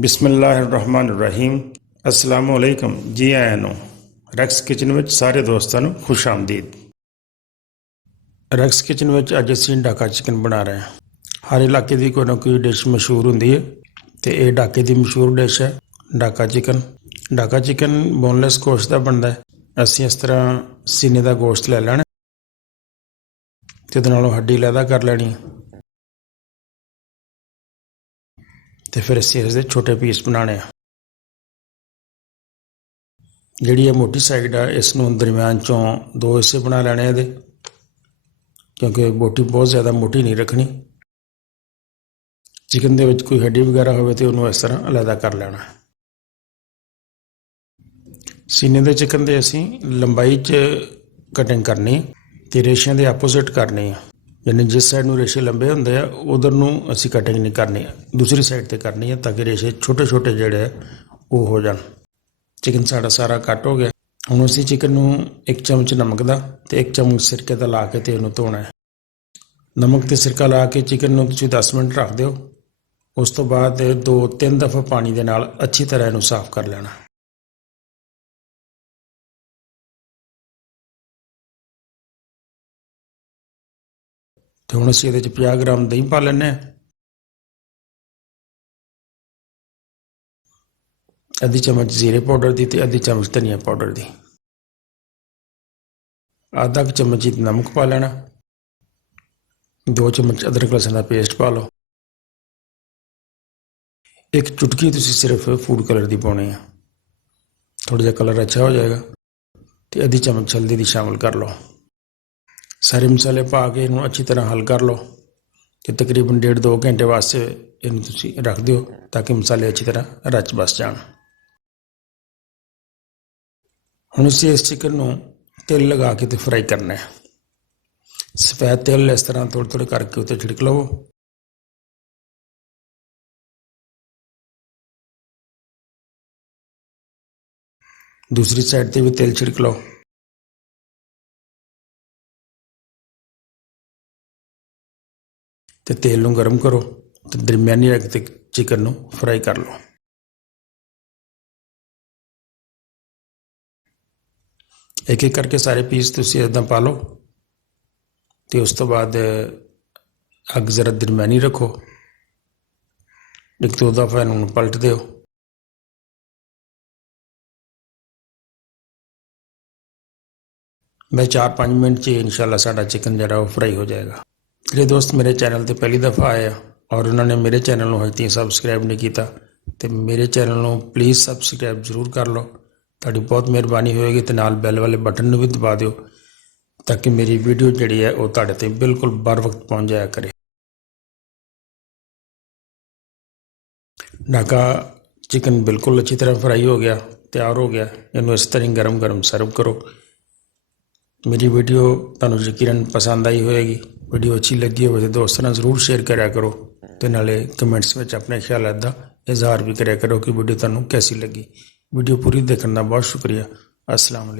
बिस्मिल्लाहिर्रहमानिर्रहीम अस्सलामुअलैकुम जी आया ਨੂੰ ਰੈਕਸ ਕਿਚਨ ਵਿੱਚ ਸਾਰੇ ਦੋਸਤਾਂ ਨੂੰ ਖੁਸ਼ ਆਮਦੀਦ। ਰੈਕਸ ਕਿਚਨ ਵਿੱਚ ਅੱਜ ਅਸੀਂ ਢਾਕਾ ਚਿਕਨ ਬਣਾ ਰਹੇ ਹਾਂ। ਹਰ ਇਲਾਕੇ ਦੀ ਕੋਈ ਨਾ ਕੋਈ ਡਿਸ਼ ਮਸ਼ਹੂਰ ਹੁੰਦੀ ਹੈ ਤੇ ਇਹ ਢਾਕੇ ਦੀ ਮਸ਼ਹੂਰ ਡਿਸ਼ ਹੈ Dhaka chicken. Dhaka chicken boneless ਗੋਸ਼ਤ ਦਾ ਬਣਦਾ ਹੈ। ਅਸੀਂ ਇਸ ਤਰ੍ਹਾਂ ਸੀਨੇ ਦਾ ਗੋਸ਼ਤ ਲੈ ਲੈਣਾ ਤੇ ਉਹਦੇ ਨਾਲੋਂ ਹੱਡੀ ਅਲੱਗ ਕਰ ਲੈਣੀ ਤੇ ਫਿਰ ਅਸੀਂ ਇਸਦੇ ਛੋਟੇ ਪੀਸ ਬਣਾਉਣੇ ਆ। ਜਿਹੜੀ ਇਹ ਮੋਟੀ ਸਾਈਡ ਆ ਇਸ ਨੂੰ ਦਰਮਿਆਨ ਚੋਂ ਦੋ ਹਿੱਸੇ ਬਣਾ ਲੈਣੇ ਇਹਦੇ, ਕਿਉਂਕਿ ਬੋਟੀ ਬਹੁਤ ਜ਼ਿਆਦਾ ਮੋਟੀ ਨਹੀਂ ਰੱਖਣੀ। ਚਿਕਨ ਦੇ ਵਿੱਚ ਕੋਈ ਹੱਡੀ ਵਗੈਰਾ ਹੋਵੇ ਤੇ ਉਹਨੂੰ ਇਸ ਤਰ੍ਹਾਂ ਅਲੱਗ ਕਰ ਲੈਣਾ। ਸੀਨੇ ਦੇ ਚਿਕਨ ਦੇ ਅਸੀਂ ਲੰਬਾਈ 'ਚ ਕਟਿੰਗ ਕਰਨੀ ਤੇ ਰੇਸ਼ਿਆਂ ਦੇ ਆਪੋਜ਼ਿਟ ਕਰਨੀ ਆ, ਯਾਨੀ ਜਿਸ ਸਾਈਡ ਨੂੰ ਰੇਸ਼ੇ ਲੰਬੇ ਹੁੰਦੇ ਆ ਉਧਰ ਨੂੰ ਅਸੀਂ ਕਟਿੰਗ ਨਹੀਂ ਕਰਨੀ, ਦੂਸਰੀ ਸਾਈਡ 'ਤੇ ਕਰਨੀ ਹੈ ਤਾਂ ਕਿ ਰੇਸ਼ੇ ਛੋਟੇ ਛੋਟੇ ਜਿਹੜੇ ਆ ਉਹ ਹੋ ਜਾਣ। ਚਿਕਨ ਸਾਡਾ ਸਾਰਾ ਕੱਟ ਹੋ ਗਿਆ। ਹੁਣ ਅਸੀਂ ਚਿਕਨ ਨੂੰ 1 ਚਮਚ ਨਮਕ ਦਾ ਤੇ 1 ਚਮਚ ਸਿਰਕੇ ਦਾ ਲਾ ਕੇ ਤੇ ਉਹਨੂੰ ਧੋਣਾ ਹੈ। ਨਮਕ ਤੇ ਸਿਰਕਾ ਲਾ ਕੇ ਚਿਕਨ ਨੂੰ ਤੁਸੀਂ 10 ਮਿੰਟ ਰੱਖ ਦਿਓ। ਉਸ ਤੋਂ ਬਾਅਦ 2-3 ਦਫਾ ਪਾਣੀ ਦੇ ਨਾਲ ਅੱਛੀ ਤਰ੍ਹਾਂ ਇਹਨੂੰ ਸਾਫ਼ ਕਰ ਲੈਣਾ। ਤੇ ਹੁਣ ਅਸੀਂ ਇਹਦੇ 'ਚ 50 ਗ੍ਰਾਮ ਦਹੀਂ ਪਾ ਲੈਂਦੇ ਹਾਂ, ਅੱਧੀ ਚਮਚ ਜ਼ੀਰੇ ਪਾਊਡਰ ਦੀ ਤੇ ਅੱਧੀ ਚਮਚ ਧਨੀਆ ਪਾਊਡਰ ਦੀ, ਆਧਾ ਕੁ ਚਮਚ ਹੀ ਨਮਕ ਪਾ ਲੈਣਾ, 2 ਚਮਚ ਅਦਰਕ ਲਸਣ ਦਾ ਪੇਸਟ ਪਾ ਲਓ, 1 ਚੁਟਕੀ ਤੁਸੀਂ ਸਿਰਫ ਫੂਡ ਕਲਰ ਦੀ ਪਾਉਣੀ ਆ, ਥੋੜਾ ਜਿਹਾ ਕਲਰ ਅੱਛਾ ਹੋ ਜਾਏਗਾ, ਤੇ ਅੱਧੀ ਚਮਚ ਹਲਦੀ ਦੀ ਸ਼ਾਮਿਲ ਕਰ ਲਓ। ਸਾਰੇ ਮਸਾਲੇ ਪਾ ਕੇ ਇਹਨੂੰ ਅੱਛੀ ਤਰ੍ਹਾਂ ਹੱਲ ਕਰ ਲਓ ਤੇ ਤਕਰੀਬਨ 1.5-2 ਘੰਟੇ ਵਾਸਤੇ ਇਹਨੂੰ ਤੁਸੀਂ ਰੱਖ ਦਿਓ ਤਾਂ ਕਿ ਮਸਾਲੇ ਅੱਛੀ ਤਰ੍ਹਾਂ ਰਚ ਬਸ ਜਾਣ। ਹੁਣ ਅਸੀਂ ਇਸ ਚਿਕਨ ਨੂੰ ਤੇਲ ਲਗਾ ਕੇ ਤੇ ਫਰਾਈ ਕਰਨਾ ਹੈ। ਸਫੈਦ ਤੇਲ ਇਸ ਤਰ੍ਹਾਂ ਥੋੜ੍ਹੇ ਥੋੜ੍ਹੇ ਕਰਕੇ ਉੱਤੇ ਛਿੜਕ ਲਵੋ। ਦੂਸਰੀ ਸਾਈਡ ਤੇ ਵੀ ਤੇਲ ਛਿੜਕ ਲਓ। ਤੇ ਤੇਲ ਨੂੰ ਗਰਮ ਕਰੋ ਤੇ ਦਰਮਿਆਨੀ ਅੱਗ ਤੇ ਚਿਕਨ ਨੂੰ ਫਰਾਈ ਕਰ ਲਓ। ਇੱਕ ਇੱਕ ਕਰਕੇ ਸਾਰੇ ਪੀਸ ਤੁਸੀਂ ਇੱਦਾਂ ਪਾ ਲਓ ਤੇ ਉਸ ਤੋਂ ਬਾਅਦ ਅੱਗ ਜ਼ਰਾ ਦਰਮਿਆਨੀ ਰੱਖੋ। 1-2 ਦਫਾ ਇਹਨੂੰ ਪਲਟ ਦਿਓ। ਮੈਂ 4-5 ਮਿੰਟ 'ਚ ਇਨਸ਼ਾਅੱਲਾ ਸਾਡਾ ਚਿਕਨ ਜਿਹੜਾ ਉਹ ਫਰਾਈ ਹੋ ਜਾਏਗਾ। ਜਿਹੜੇ ਦੋਸਤ ਮੇਰੇ ਚੈਨਲ 'ਤੇ ਪਹਿਲੀ ਦਫਾ ਆਏ ਆ ਔਰ ਉਹਨਾਂ ਨੇ ਮੇਰੇ ਚੈਨਲ ਨੂੰ ਹਜੇ ਤੱਕ ਸਬਸਕ੍ਰਾਈਬ ਨਹੀਂ ਕੀਤਾ ਤੇ ਮੇਰੇ ਚੈਨਲ ਨੂੰ ਪਲੀਜ਼ ਸਬਸਕ੍ਰਾਈਬ ਜ਼ਰੂਰ ਕਰ ਲਓ। ਤੁਹਾਡੀ ਬਹੁਤ ਮਿਹਰਬਾਨੀ ਹੋਏਗੀ ਤੇ ਨਾਲ ਬੈਲ ਵਾਲੇ ਬਟਨ ਨੂੰ ਵੀ ਦਬਾ ਦਿਓ ਤਾਂ ਕਿ ਮੇਰੀ ਵੀਡੀਓ ਜਿਹੜੀ ਹੈ ਉਹ ਤੁਹਾਡੇ ਤੇ ਬਿਲਕੁਲ ਬਰ ਵਕਤ ਪਹੁੰਚ ਜਾਇਆ ਕਰੇ। ਢਾਕਾ ਚਿਕਨ ਬਿਲਕੁਲ ਅੱਛੀ ਤਰ੍ਹਾਂ ਫਰਾਈ ਹੋ ਗਿਆ, ਤਿਆਰ ਹੋ ਗਿਆ। ਇਹਨੂੰ ਇਸ ਤਰ੍ਹਾਂ ਗਰਮ ਗਰਮ ਸਰਵ ਕਰੋ। ਮੇਰੀ ਵੀਡੀਓ ਤੁਹਾਨੂੰ ਯਕੀਨਨ ਪਸੰਦ ਆਈ ਹੋਏਗੀ। ਵੀਡੀਓ ਅੱਛੀ ਲੱਗੀ ਹੋਵੇ ਤਾਂ ਦੋਸਤਾਂ ਨਾਲ ਜ਼ਰੂਰ ਸ਼ੇਅਰ ਕਰਿਆ ਕਰੋ ਤੇ ਨਾਲੇ ਕਮੈਂਟਸ ਵਿੱਚ ਆਪਣੇ ਖਿਆਲਾਂ ਦਾ ਇਜ਼ਹਾਰ ਵੀ ਕਰਿਆ ਕਰੋ ਕਿ ਵੀਡੀਓ ਤੁਹਾਨੂੰ ਕੈਸੀ ਲੱਗੀ। ਵੀਡੀਓ ਪੂਰੀ ਦੇਖਣ ਦਾ ਬਹੁਤ ਸ਼ੁਕਰੀਆ। अस्सलाम वालेकुम।